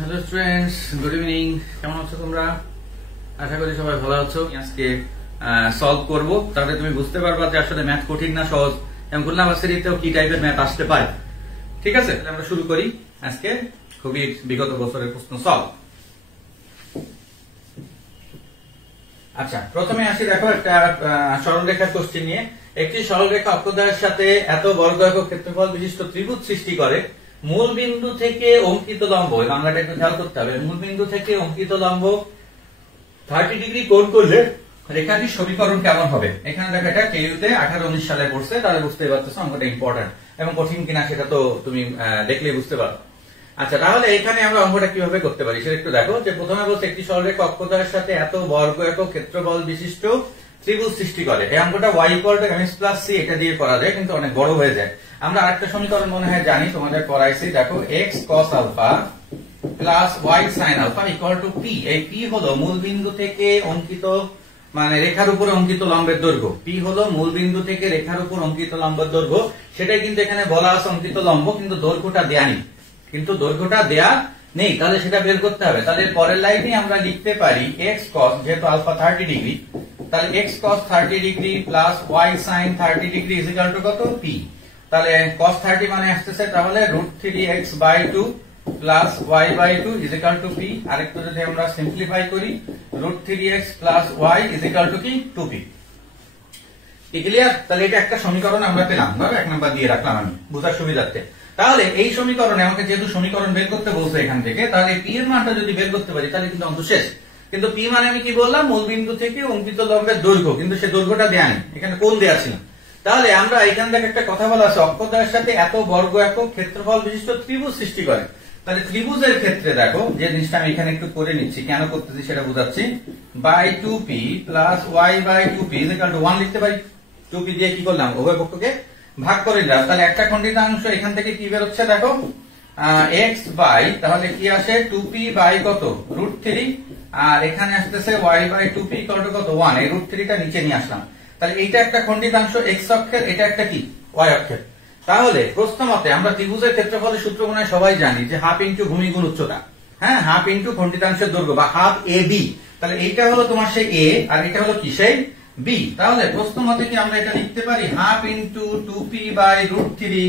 Hello students, good evening. কেমন আছো তোমরা? আশা করি সবাই ভালো আছো। আজকে সলভ করব, তাহলে তুমি বুঝতে পারবা যে আসলে ম্যাথ কঠিন না সহজ, এবং খুলনা ভার্সিটিতেও কি টাইপের ম্যাথ আসতে পারে। ঠিক আছে, আমরা শুরু করি আজকে খুবই বিগত বছরের প্রশ্ন সলভ। আচ্ছা, প্রথমে আসি, দেখো একটা সরলরেখার কোশ্চেন নিয়ে। একটি সরলরেখা অক্ষদ্বয়ের সাথে এত বর্গ একক ক্ষেত্রফল বিশিষ্ট ত্রিভুজ সৃষ্টি করে। মূল বিন্দু থেকে অঙ্কিত লম্ব, এই বাংলাটা একটু খেয়াল করতে হবে, মূল বিন্দু থেকে অঙ্কিত লম্ব 30 ডিগ্রি কোণ করলে রেখাটির সমীকরণ কেমন হবে? এখানে দেখো এটা কেইউতে 18-19 সালে পড়ছে, তাহলে বুঝতে পারতেছো অঙ্কটা ইম্পর্টেন্ট, এবং কঠিন কিনা সেটা তো তুমি দেখলেই বুঝতে পারো। আচ্ছা, তাহলে এখানে আমরা অঙ্কটা কিভাবে করতে পারি সেটা একটু দেখো। যে প্রথমে বলছে একটি সরলরেখা অক্ষদ্বয়ের সাথে এত বর্গ একক ক্ষেত্রফল বিশিষ্ট ত্রিভুজ সৃষ্টি করে। এই অঙ্কটা y = mx + c এটা দিয়ে করা যায়, কিন্তু অনেক বড় হয়ে যায়। আমরা আরেকটা সমীকরণ মনে হয় জানি, তোমাদের করাইছি, দেখো x cos α + y sin α = p। এই p হলো মূল বিন্দু থেকে অঙ্কিত, মানে রেখার উপর অঙ্কিত লম্বের দৈর্ঘ্য। p হলো মূল বিন্দু থেকে রেখার উপর অঙ্কিত লম্বের দৈর্ঘ্য। সেটাই কিন্তু এখানে বলা আছে অঙ্কিত লম্ব, কিন্তু দৈর্ঘ্যটা দেয়া নেই, তাহলে সেটা বের করতে হবে। তাহলে পরের লাইনে আমরা লিখতে পারি x cos, যেহেতু α 30 ডিগ্রি, তাহলে x cos 30 degree + y sin 30 degree = কত? p। তাহলে cos 30 মানে আসতেছে তাহলে √3x/2 + y/2 = p। আরেকটু যদি আমরা সিম্পলিফাই করি, √3x + y = কি? 2p। কি ক্লিয়ার? তাহলে এটা একটা সমীকরণ আমরা পেলাম, ভাবে এক নাম্বার দিয়ে রাখলাম আমি বোঝার সুবিধার্থে। তাহলে এই সমীকরণে আমাকে যেহেতু সমীকরণ বের করতে বলছে এখান থেকে, তাহলে p এর মানটা যদি বের করতে পারি তাহলে কিন্তু অঙ্ক শেষ। কিন্তু p মানে আমি কি বললাম? মূল বিন্দু থেকে অঙ্কিত লম্বের দৈর্ঘ্য, কিন্তু সে দৈর্ঘ্যটা দেয়া নেই, এখানে কোণ দেয়া ছিল। তাহলে আমরা এখান থেকে একটা কথা বলা আছে, অক্ষদ্বয়ের সাথে এত বর্গ একক ক্ষেত্রফল বিশিষ্ট ত্রিভুজ সৃষ্টি করে। তাহলে ত্রিভুজের ক্ষেত্রে দেখো, যে জিনিসটা আমি এখানে একটু করে নিচ্ছি, কেন করতেছি সেটা বোঝাচ্ছি। /2p + y/2p = 1 লিখতে পারি। 2p দিয়ে কি করলাম? উভয় পক্ষকে ভাগ করে দিলাম। তাহলে একটা খণ্ডিতাংশ এখান থেকে কি বের হচ্ছে দেখো, x বাই, তাহলে কি আসে 2p বাই কত? √3, আর এখানে আসতেছে y/2p = কত? 1। এই √3টা নিচে নিয়ে আসলাম। তাহলে এইটা একটা খণ্ডিতাংশ x অক্ষের, এটা একটা কি? y অক্ষের। তাহলে প্রশ্ন মতে আমরা ত্রিভুজের ক্ষেত্রফলের সূত্র মনে হয় সবাই জানি, যে হাফ ইনটু ভূমি গুণ উচ্চতা, হ্যাঁ, হাফ ইনটু খণ্ডিতাংশের দৈর্ঘ্য, বা হাফ ab। তাহলে এইটা হলো তোমার সেই a, আর এটা হলো কি? সেই b। তাহলে প্রশ্ন মতে কি আমরা এটা লিখতে পারি, half into 2p/√3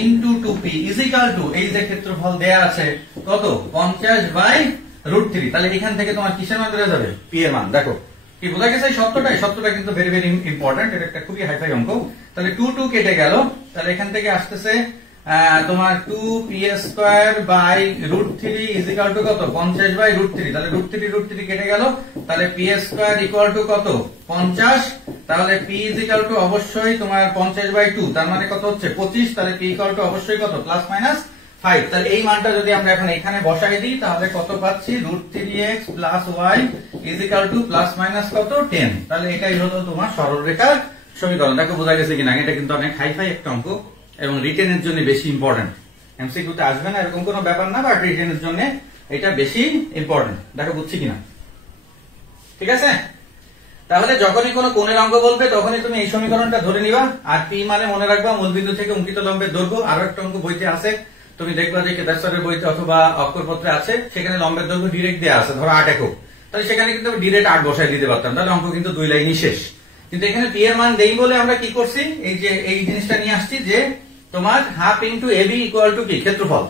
into 2p = এই যে ক্ষেত্রফল দেয়া আছে কত? 50/√3। তাহলে এখান থেকে তোমার কিসের মান বের যাবে? p এর মান। দেখো কি বোঝা গেছে? এই সত্যটা কিন্তু ভেরি ভেরি ইম্পর্টেন্ট, এটা একটা খুবই হাইফাই অঙ্ক। তাহলে 2 কেটে গেল, তাহলে এখান থেকে আসতেছে তোমার 2p² / √3 = কত? 50/√3। তাহলে √3 কেটে গেল, তাহলে p² = কত? 50। তাহলে p = অবশ্যই তোমার 50/2, তার মানে কত হচ্ছে? 25। তাহলে p = অবশ্যই কত? +-5। তাহলে এই মানটা যদি আমরা এখন এখানে বসাই দিই, তাহলে কত পাচ্ছি? √3x + y = কত? 10। তাহলে এটাই হলো তোমার সরলরেখার সমীকরণ। দেখো বোঝা গেছে কিনা? এটা কিন্তু অনেক হাইফাই একটা অঙ্ক, এবং রিটেনের জন্য বেশি ইম্পর্টেন্ট। এমসিকিউতে আসবে না এরকম কোনো ব্যাপার না, বাট রিটেনের জন্য এটা বেশি ইম্পর্টেন্ট। দেখো বুঝছি কিনা? ঠিক আছে। তাহলে যখনই কোনো কোণের অঙ্ক বলবে তখনই তুমি এই সমীকরণটা ধরে নিবা, আর p মানে মনে রাখবা মূলবিন্দু থেকে অঙ্কিত লম্বের দৈর্ঘ্য। আরো একটা অঙ্ক বইতে আছে, তুমি দেখবা যে কেদারসরের বইতে অথবা অক্ষরপত্রে আছে, সেখানে লম্বের দৈর্ঘ্য ডিরেক্ট দেওয়া আছে, ধরো 8 একক। তাহলে সেখানে কিন্তু আমি ডিরেক্ট 8 বসাই দিতে পারতাম, তাহলে অঙ্ক কিন্তু 2 লাইনই শেষ। কিন্তু এখানে p এর মান দেই বলে আমরা কি করছি, এই যে এই জিনিসটা নিয়ে আসছি, যে তোমার হাফ ইনটু ab = কি? ক্ষেত্রফল।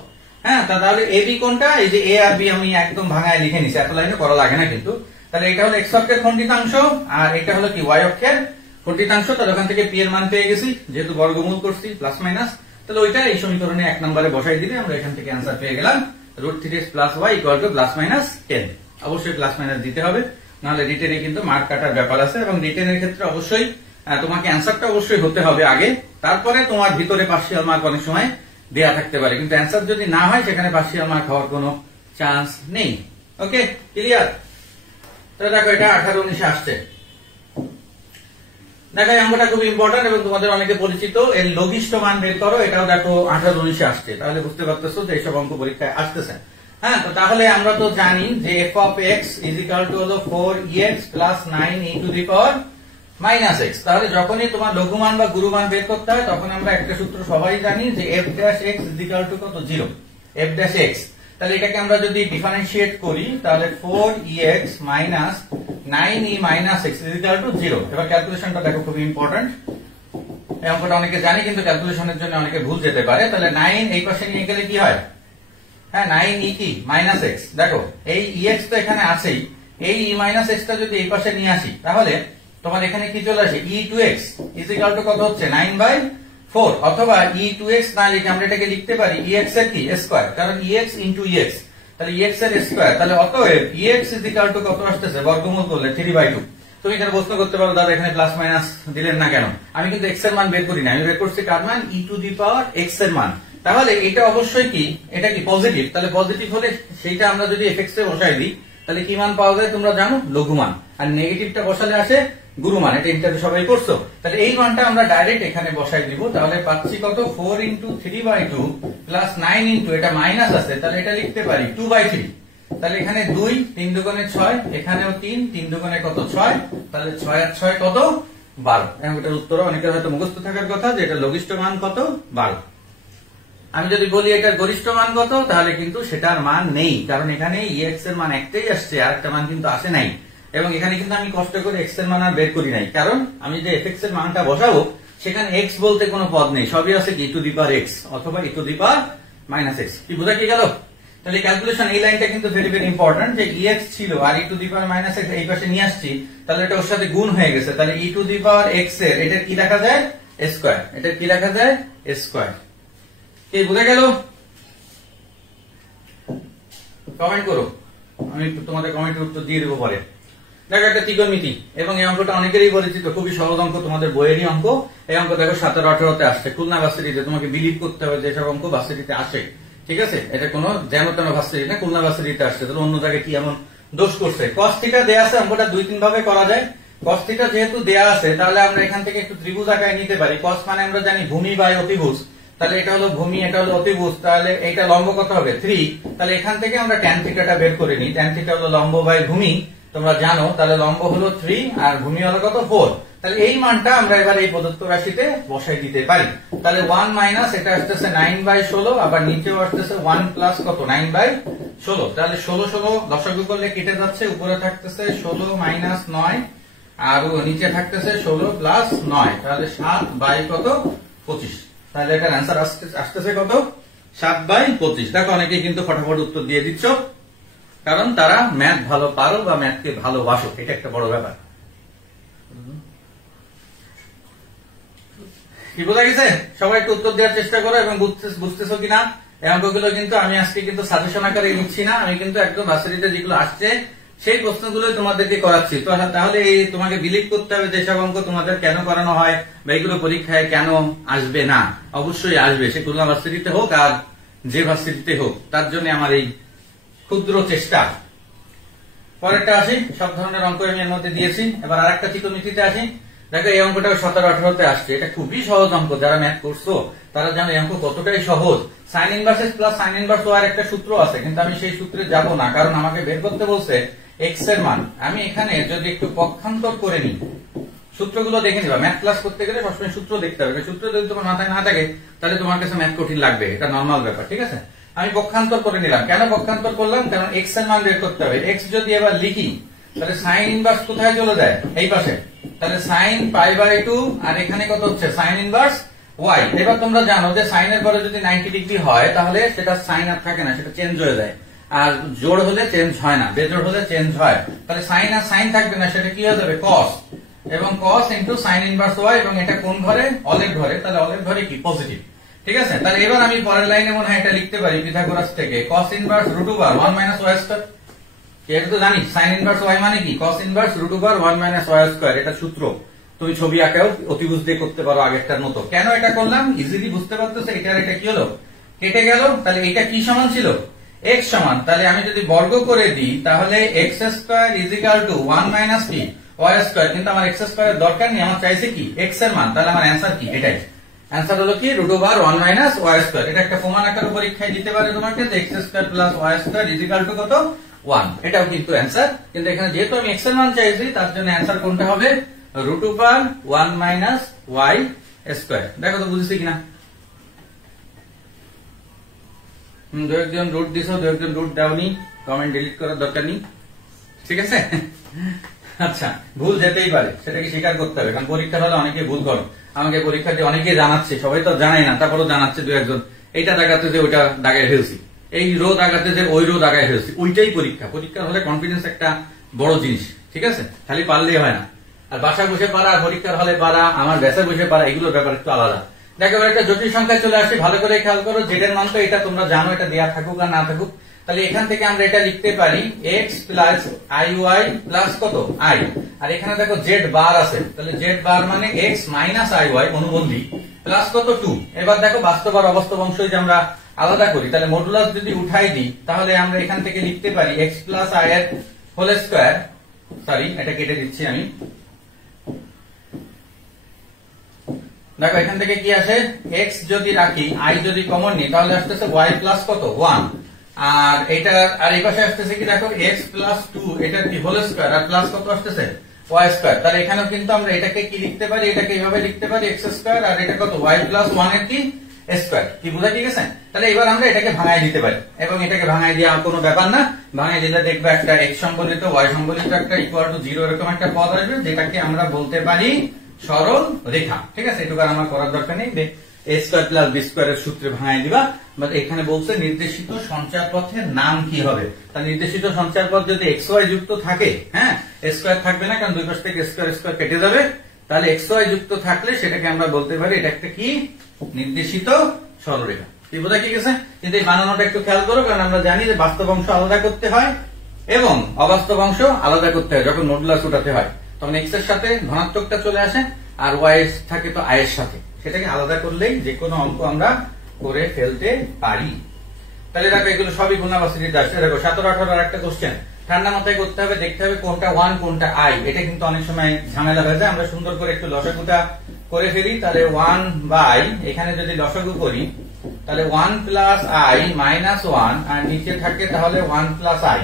হ্যাঁ, তাহলে ab কোনটা? এই যে a আর b আমি একদম ভাঙায় লিখে নিছি, এত লাইনে করা লাগে না কিন্তু। তাহলে এটা হলো x অক্ষের খণ্ডিতাংশ, আর এটা হলো কি? y অক্ষের খণ্ডিতাংশ। তাহলে ওখান থেকে p এর মান পেয়ে গেছি, যেহেতু বর্গমূল করছি +-। তাহলে ওইটা এই সমীকরণে 1 নম্বরে বসাই দিলে আমরা এখান থেকে অ্যান্সার পেয়ে গেলাম, √3x + y = +-10। অবশ্যই +- দিতে হবে, নাহলে রিটেনে কিন্তু মার্ক কাটার ব্যাপার আছে, এবং রিটেনের ক্ষেত্রে অবশ্যই তোমাকে অ্যান্সারটা অবশ্যই হতে হবে আগে, তারপরে তোমার ভিতরে পার্শিয়াল মার্ক অনেক সময় দেয়া থাকতে পারে, কিন্তু অ্যান্সার যদি না হয় সেখানে পার্শিয়াল মার্ক হওয়ার কোনো চান্স নেই। ওকে, ক্লিয়ার? তাহলে দেখো এটা 18-19 আসছে। দেখো এই অঙ্কটা খুব ইম্পর্টেন্ট এবং তোমাদের অনেকে পরিচিত। এর লঘিষ্ঠ মান বের করো, এটাও দেখো 18-19 আসছে। তাহলে বুঝতে পারতেছো যে এইসব অঙ্ক পরীক্ষায় আসতেছে। হ্যাঁ, তো তাহলে আমরা তো জানি যে f of x = হলো 4ex + 9e⁻⁻ -x। তাহলে যখনই তোমার লঘুমান বা গুরুমান বের করতে হয়, তখন আমরা একটা সূত্র সবাই জানি, যে f' x = কত? 0। f' x তাহলে এটাকে আমরা যদি ডিফারেন্সিয়েট করি তাহলে 4ex minus 9e minus x is equal two 0। এবার ক্যালকুলেশনটা দেখো, খুব ইম্পর্টেন্ট। এই অঙ্কটা অনেকে জানি, কিন্তু ক্যালকুলেশনের জন্য অনেকে ভুল যেতে পারে। তাহলে 9 এই পাশে নিয়ে গেলে কি হয়? হ্যাঁ, 9e কি মাইনাস x। দেখো এই ex তো এখানে আছেই, এই e মাইনাস x টা যদি এই পাশে নিয়ে আসি তাহলে তোমার এখানে কি চলে আসে? e to x is equal to কত হচ্ছে? 9/4। অথবা e টু x না লিখে আমরা এটাকে লিখতে পারি ex এর কি স্কয়ার, কারণ ex ইনটু ex, তাহলে ex এর স্কয়ার। তাহলে অতএব ex ইজ ইকুয়াল টু কত আসতেছে? বর্গমূল করলে 3/2। তুমি এখানে প্রশ্ন করতে পারো, দাদা এখানে প্লাস মাইনাস দিলেন না কেন? আমি কিন্তু x এর মান বের করি না, আমি বের করছি কার মান? e to the power x এর মান। তাহলে এটা অবশ্যই কি, এটা কি পজিটিভ। তাহলে পজিটিভ হলে সেইটা আমরা যদি fx এ বসাই দিই তাহলে কি মান পাওয়া যায় তোমরা জানো? লঘুমান। আর নেগেটিভটা বসালে আসে গুরুমান। এটা ইন্টারভিউ সবাই করছো। তাহলে এই মানটা আমরা ডাইরেক্ট এখানে বসাই দিব। তাহলে পাচ্ছি কত? 4 ইন্টু 3/2 প্লাস 9 ইন্টু, এটা মাইনাস আছে তাহলে এটা লিখতে পারি 2/3। তাহলে এখানে 2, 3 দুগুণে 6, এখানেও 3, 3 দুগুণে কত? 6। তাহলে 6 আর 6 কত? 12। এবং এটার উত্তর অনেকের হয়তো মুখস্থ থাকার কথা যে এটা লঘিষ্ঠ মান কত? 12। আমি যদি বলি এটার গরিষ্ঠ মান কত, তাহলে কিন্তু সেটার মান নেই, কারণ এখানে ex এর মান একটাই আসছে, আর একটা মান কিন্তু আসে নাই। এবং এখানে কিন্তু আমি কষ্ট করে x এর মান আর বের করি নাই, কারণ আমি যে fx এর মানটা বসাবো সেখানে x বলতে কোনো পদ নেই, সবই আছে কি e to the power x অথবা e to the power minus x। কি বোঝা কি গেল? তাহলে ক্যালকুলেশন এই লাইনটা কিন্তু ভেরি ভেরি ইম্পর্টেন্ট, যে ex ছিল আর e to the power minus x এই পাশে নিয়ে আসছি, তাহলে এটা ওর সাথে গুণ হয়ে গেছে। তাহলে e to the power x এর এটা কি লেখা যায়? স্কয়ার। এটা কি লেখা যায়? স্কয়ার। কি বুঝা গেল? কমেন্ট করো, আমি তোমাদের কমেন্টের উত্তর দিয়ে দেবো পরে। দেখো একটা ত্রিকোণমিতি, এবং এই অঙ্কটা অনেকেরই পরিচিত, খুবই সহজ অঙ্ক, তোমাদের বইয়েরই অঙ্ক। এই অঙ্ক দেখো 17-18 আসছে খুলনা ভার্সিটিতে। তোমাকে বিলিভ করতে হবে যেসব অঙ্ক ভার্সিটিতে আসে, ঠিক আছে? এটা কোনো যেন তেন ভার্সিটি না, খুলনা ভার্সিটিতে আসছে। তাহলে অন্য জায়গায় কি এমন দোষ করছে? cos থিটা দেয়া আছে, অঙ্কটা 2-3 ভাবে করা যায়। cos থিটা যেহেতু দেয়া আছে তাহলে আমরা এখান থেকে একটু ত্রিভুজ আকারে নিতে পারি। cos মানে আমরা জানি ভূমি বাই অতিভুজ, তাহলে এটা হলো ভূমি, এটা হলো অতিভুজ, তাহলে এইটা লম্ব কত হবে? 3। তাহলে এখান থেকে আমরা tan থিটাটা বের করে নিই। tan থিটা হলো লম্ব বাই ভূমি, তোমরা জানো। তাহলে লম্ব হলো 3 আর ভূমি হলো কত? 4। তাহলে এই মানটা আমরা এবার এই প্রদত্ত রাশিতে বসাই দিতে পারি। তাহলে 1 মাইনাস এটা আসতেছে 9/16, আবার নিচেও আসতেছে 1 প্লাস কত? 9/16। তাহলে 16 লসাগু করলে কেটে যাচ্ছে, উপরে থাকতেছে 16 মাইনাস 9 আর নিচে থাকতেছে 16 প্লাস 9, তাহলে 7 বাই কত? 25। তাহলে এটার অ্যান্সার আসতেছে কত? 7/25। দেখো অনেকে কিন্তু ফটাফট উত্তর দিয়ে দিচ্ছ, কারণ তারা ম্যাথ ভালো পারো বা ম্যাথকে ভালোবাসো, এটা একটা বড় ব্যাপার। কি বোঝা গেছে? সবাই একটু উত্তর দেওয়ার চেষ্টা করো, এবং বুঝতেছো কিনা এই অঙ্কগুলো কিন্তু আমি আজকে কিন্তু সাজেশন আকারে নিচ্ছি না, আমি কিন্তু একদম ভার্সিটিতে যেগুলো আসছে সেই প্রশ্নগুলো তোমাদেরকে করাচ্ছি। তো তাহলে তোমাকে বিলিভ করতে হবে যেসব অঙ্ক তোমাদের কেন করানো হয় বা এগুলো পরীক্ষায় কেন আসবে না। অবশ্যই আসবে, সে খুলনা ভার্সিটিতে হোক আর যে ভার্সিটিতে হোক, তার জন্য আমার এই ক্ষুদ্র চেষ্টা। পরেরটা আসি, সব ধরনের অঙ্ক আমি এর মধ্যে দিয়েছি। এবার আর একটা ত্রিকোণমিতিতে আসি। দেখো এই অঙ্কটা 17-18 আসছে, এটা খুবই সহজ অঙ্ক। যারা ম্যাথ করছো তারা জানো এই অঙ্ক কতটাই সহজ। Sine inverse x plus sine inverse y এর একটা সূত্র আছে, কিন্তু আমি সেই সূত্রে যাব না, কারণ আমাকে বের করতে বলছে এক্স এর মান। আমি এখানে যদি একটু পক্ষান্তর করে নিই, সূত্রগুলো দেখে নিবা। ম্যাথ ক্লাস করতে গেলে সবসময় সূত্র দেখতে হবে, সূত্র যদি তোমার মাথায় না থাকে তাহলে তোমার কাছে ম্যাথ কঠিন লাগবে, এটা নর্মাল ব্যাপার, ঠিক আছে? আমি পক্ষান্তর করে নিলাম। কেন পক্ষান্তর করলাম? কারণ এক্স এর মান বের করতে হবে। এক্স যদি এবার লিখি তাহলে সাইন ইনভার্স কোথায় চলে যায়? এই পাশে। তাহলে সাইন π/2 আর এখানে কত হচ্ছে? Sine inverse y. এবার তোমরা জানো যে সাইনের পরে যদি 90 ডিগ্রি হয় তাহলে সেটা সাইন আর থাকে না, সেটা চেঞ্জ হয়ে যায়। আর জোড় হলে চেঞ্জ হয় না, বেজোড় হলে চেঞ্জ হয়। তাহলে সাইন আর সাইন থাকবে না, সেটা কি হয়ে যাবে? কস। এবং কস ইন্টু সাইন ইনভার্স ওয়াই, এবং এটা কোন ঘরে? অলের ঘরে। তাহলে অলের ঘরে কি? পজিটিভ, ঠিক আছে? তাহলে এবার আমি পরের লাইনে মনে হয় এটা লিখতে পারি পিথাগোরাস থেকে, cos ইনভার্স √1 - y²। এটা তো জানি সাইন ইনভার্স ওয়াই মানে কি? cos inverse √1 - y²। এটা সূত্র, তুমি ছবি আঁকাও অতিভুজ দিয়ে করতে পারো আগেরটার মতো। কেন এটা করলাম? ইজিলি বুঝতে পারতেছে। এটা আর এটা কি হলো? কেটে গেল। তাহলে এটা কি সমান ছিল? x সমান। তাহলে আমি যদি বর্গ করে দিই তাহলে x² = 1 - কি? y²। কিন্তু আমার x² এর দরকার নেই, আমার চাইছে কি? x এর মান। তাহলে আমার অ্যান্সার কি? এটাই অ্যান্সার হলো কি? √1 - y²। এটা একটা প্রমাণ আকারে পরীক্ষায় দিতে পারে তোমাকে যে x² + y² = কত? 1। এটাও কিন্তু অ্যান্সার। কিন্তু এখানে যেহেতু আমি x এর মান চাইছি তার জন্য অ্যান্সার কোনটা হবে? √1 - y²। দেখো তো বুঝেছি কিনা? দু একজন রুট দিছো, দু একজন রুট দাওনি, কমেন্ট ডিলিট করার দরকার নেই, ঠিক আছে? আচ্ছা, ভুল যেতেই পারে, সেটাকে স্বীকার করতে হবে, কারণ পরীক্ষার হলে অনেকে ভুল করো। আমাকে পরীক্ষাতে অনেকে জানাচ্ছে, সবাই তো জানাই না, তারপরও জানাচ্ছে দু একজন, এইটা দাগাতে যে ওইটা দাগায় ফেলছি, এই রো দাগাতে যে ওই রো দাগায় ফেলছি, ওইটাই পরীক্ষা। পরীক্ষার হলে কনফিডেন্স একটা বড় জিনিস, ঠিক আছে? খালি পারলেই হয় না। আর বাসায় বসে পারা, পরীক্ষার হলে পারা, আমার ব্যাসে বসে পারা, এগুলোর ব্যাপার একটু আলাদা। দেখো একটা জটিল সংখ্যা চলে আসছে, ভালো করে খেয়াল করো। জেডের মান তো এটা তোমরা জানো, এটা দেয়া থাকুক আর না থাকুক। তাহলে এখান থেকে আমরা এটা লিখতে পারি x plus i y plus কত আই, আর এখানে দেখো জেড বার আছে, তাহলে জেড বার মানে x মাইনাস আই ওয়াই অনুবন্ধী প্লাস কত 2। এবার দেখো বাস্তব আর অবাস্তব অংশ যে আমরা আলাদা করি, তাহলে মডুলাস যদি উঠাই দিই, তাহলে আমরা এখান থেকে লিখতে পারি x প্লাস আই এর হোল স্কয়ার, সরি এটা কেটে দিচ্ছি আমি। দেখো এখান থেকে কি আসে, x যদি রাখি, i যদি কমন নিই, তাহলে আসতেছে y প্লাস কত 1, আর এটা আর এই পাশে আসতেছে কি দেখো x প্লাস 2, এটা কি হোল স্কয়ার, আর প্লাস কত আসতেছে y স্কয়ার। তাহলে এখানেও কিন্তু আমরা এটাকে কি লিখতে পারি, এটাকে এইভাবে লিখতে পারি x স্কয়ার, আর এটা কত y প্লাস 1 এর কি স্কয়ার, কি বুঝা ঠিক আছে? তাহলে এবার আমরা এটাকে ভাঙাই দিতে পারি, এবং এটাকে ভাঙাই দেওয়া কোনো ব্যাপার না। ভাঙাই দিলে দেখবে একটা x সম্বলিত y সম্বলিত একটা ইকুয়াল টু 0 এরকম একটা পদ আসবে, যেটাকে আমরা বলতে পারি সরল রেখা, ঠিক আছে? এটুকু আর আমার করার দরকার নেই, a স্কয়ার প্লাস b স্কয়ারের সূত্রে ভাঙাই দিবা। বাট এখানে বলছে নির্দেশিত সঞ্চার পথের নাম কি হবে। তার নির্দেশিত সঞ্চার পথ যদি xy যুক্ত থাকে, হ্যাঁ স্কয়ার থাকবে না, কারণ দুই পাশ থেকে স্কয়ার স্কয়ার কেটে যাবে। তাহলে xy যুক্ত থাকলে সেটাকে আমরা বলতে পারি এটা একটা কি নির্দেশিত সরলরেখা। কি বোঝা কি গেছে? কিন্তু এই বানানোটা একটু খেয়াল করো, কারণ আমরা জানি যে বাস্তব অংশ আলাদা করতে হয় এবং অবাস্তব অংশ আলাদা করতে হয়। যখন মডুলাস উঠাতে হয় তখন x এর সাথে ধনাত্মকটা চলে আসে, আর y থাকে তো i এর সাথে, সেটাকে আলাদা করলেই যে কোনো অঙ্ক আমরা করে ফেলতে পারি। তাহলে দেখো এগুলো সবই গুণাবস্থিতিতে আসছে। দেখো 17-18 আর একটা কোশ্চেন, ঠান্ডা মাথায় করতে হবে, দেখতে হবে কোনটা 1 কোনটা i। এটা কিন্তু অনেক সময় ঝামেলা হয়ে যায়, আমরা সুন্দর করে একটু লসাগুটা করে ফেলি। তাহলে 1 বাই এখানে যদি লসাগু করি, তাহলে 1 প্লাস i মাইনাস 1, আর নিচে থাকে তাহলে 1 প্লাস i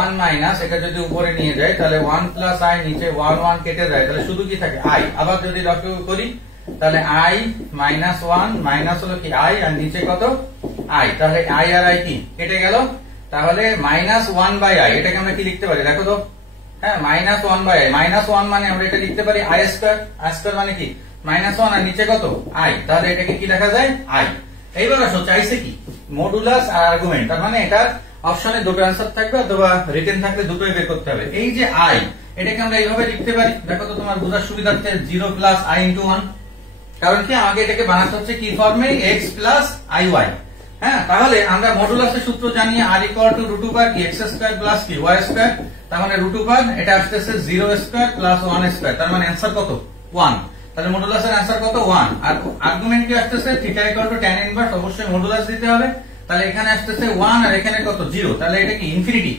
1 মাইনাস, এটা যদি উপরে নিয়ে যায় তাহলে 1 প্লাস i, নিচে 1 1 কেটে যায়, তাহলে শুধু কি থাকে i। আবার যদি লসাগু করি তাহলে i মাইনাস 1 মাইনাস হলো কি i, আর নিচে কত i, তাহলে i আর i কি কেটে গেল, তাহলে মাইনাস 1 বাই i। এটাকে আমরা কি লিখতে পারি দেখো তো, হ্যাঁ মাইনাস 1 বাই i। মাইনাস 1 মানে আমরা এটা লিখতে পারি i স্কয়ার, i স্কয়ার মানে কি মাইনাস 1, আর নিচে কত i, তাহলে এটাকে কি লেখা যায় i। এইবার আসো চাইছে কি মডুলাস আর আর্গুমেন্ট, তার মানে এটা অপশনে দুটো অ্যান্সার থাকবে, অথবা রিটেন থাকলে দুটোই বের করতে হবে। এই যে i, এটাকে আমরা এইভাবে লিখতে পারি, দেখো তো তোমার বোঝার সুবিধার্থে 0 প্লাস i ইনটু 1, কারণ কি আগে এটাকে বানাতে হচ্ছে কি ফর্মে x প্লাস i y। হ্যাঁ, তাহলে আমরা মডুলাসের সূত্র জানি r equal to root over কি x স্কয়ার প্লাস কি y স্কয়ার, তার মানে রুট ওভার এটা আসতেছে 0 স্কয়ার প্লাস 1 স্কয়ার, তার মানে অ্যান্সার কত 1। তাহলে মডুলাসের অ্যান্সার কত 1, আর আর্গুমেন্ট কি আসতেছে theta equal two tan inverse, অবশ্যই মডুলাস দিতে হবে। তাহলে এখানে আসতেছে 1, আর এখানে কত 0, তাহলে এটা কি ইনফিনিটি।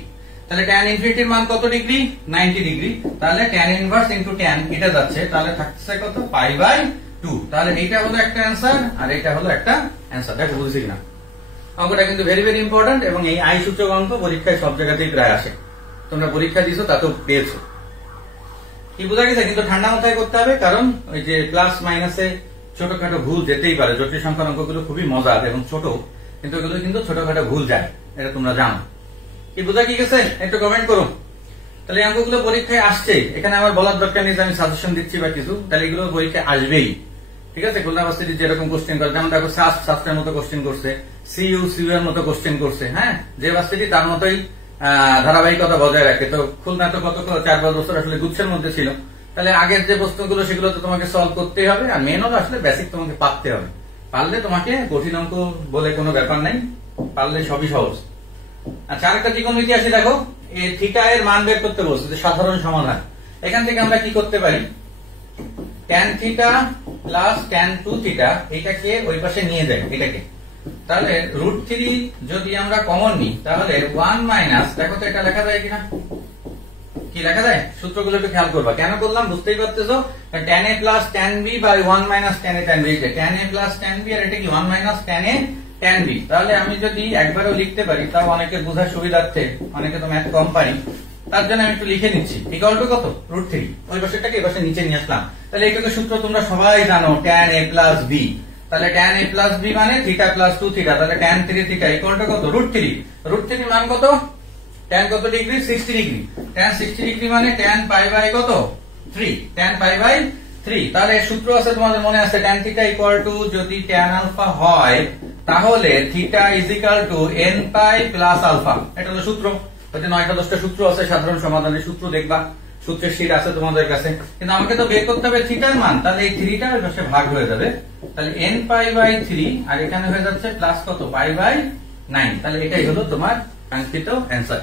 তাহলে tan ইনফিনিটির মান কত ডিগ্রি 90 ডিগ্রি, তাহলে tan ইনভার্স ইনটু tan এটা যাচ্ছে, তাহলে থাকছে কত পাই বাই 2। তাহলে এইটা হলো একটা অ্যান্সার, আর এটা হলো একটা অ্যান্সার। দেখো বুঝছি কিনা অঙ্কটা কিন্তু ভেরি ভেরি ইম্পর্টেন্ট, এবং এই আই সূচক অঙ্ক পরীক্ষায় সব জায়গাতেই প্রায় আসে, তোমরা পরীক্ষা দিছো তাতেও পেয়েছো। কি বোঝা গেছে? কিন্তু ঠান্ডা মাথায় করতে হবে, কারণ ওই যে প্লাস মাইনাসে ছোটখাটো ভুল যেতেই পারে। জটিল সংখ্যার অঙ্কগুলো খুবই মজার এবং ছোট, কিন্তু এগুলো কিন্তু ছোটখাটো ভুল যায়, এটা তোমরা জানো। কি বোঝা কি গেছে? একটু কমেন্ট করো। তাহলে এই অঙ্কগুলো পরীক্ষায় আসছে, এখানে আমার বলার দরকার নেই যে আমি সাজেশন দিচ্ছি বা কিছু, তাহলে এগুলো পরীক্ষায় আসবেই, ঠিক আছে? খুলনা ভার্সিটি যেরকম কোশ্চেন করে, যেমন দেখো শাস্ত্রের মতো কোশ্চেন করছে, সিইউ এর মতো কোশ্চেন করছে, হ্যাঁ যে ভার্সিটি তার মতোই ধারাবাহিকতা বজায় রাখে। তো খুলনা তো কত 4-5 বছর আসলে গুচ্ছের মধ্যে ছিল, তাহলে আগের যে প্রশ্নগুলো সেগুলো তো তোমাকে সলভ করতেই হবে, আর মেন হলো আসলে বেসিক তোমাকে পারতে হবে। পারলে তোমাকে কঠিন অঙ্ক বলে কোনো ব্যাপার নাই, পারলে সবই সহজ। আচ্ছা, আরেকটা ত্রিকোণমিতি আসি, দেখো এই থিটা এর মান বের করতে বলছে, যে সাধারণ সমাধান। এখান থেকে আমরা কি করতে পারি, tan theta plus tan 2 theta এটাকে ওই পাশে নিয়ে যাই এটাকে, তাহলে √3 যদি আমরা কমন নিই তাহলে 1 মাইনাস, দেখো তো এটা লেখা যায় কিনা, কি লেখা যায় সূত্রগুলো একটু খেয়াল করবা। কেন করলাম বুঝতেই পারতেছো, tan a plus tan b by 1 minus tan a tan b, tan a plus tan b আর এটা কি 1 minus tan a tan b। তাহলে আমি যদি একবারও লিখতে পারি, তাও অনেকের বোঝার সুবিধার্থে, অনেকে তো ম্যাথ কম পারি, তার জন্য আমি একটু লিখে নিচ্ছি ইকুয়াল টু কত √3, ওই পাশেরটাকে এই পাশে নিচে নিয়ে আসলাম। তাহলে এইটাকে সূত্র তোমরা সবাই জানো, tan a প্লাস b, তাহলে tan a প্লাস b মানে থিটা প্লাস 2 থিটা, তাহলে tan 3 থিটা ইকুয়াল টু কত √3। √3 মান কত, tan কত ডিগ্রি 60 ডিগ্রি, tan 60 ডিগ্রি মানে tan পাই বাই কত 3, tan পাই বাই 3। তাহলে সূত্র আছে তোমাদের মনে আছে, tan থিটা ইকুয়াল টু যদি tan আলফা হয় তাহলে theta is equal to n pi plus alpha. এটা হলো সূত্র। ওতে 9টা 10টা সূত্র আছে, সাধারণ সমাধানের সূত্র দেখবা, সূত্রের শীট আছে তোমাদের কাছে। কিন্তু আমাকে তো বের করতে হবে থিটার মান, তাহলে এই 3টা ওই পাশে ভাগ হয়ে যাবে, তাহলে n পাই বাই 3 আর এখানে হয়ে যাচ্ছে প্লাস কত পাই বাই 9। তাহলে এটাই হলো তোমার কাঙ্ক্ষিত অ্যানসার।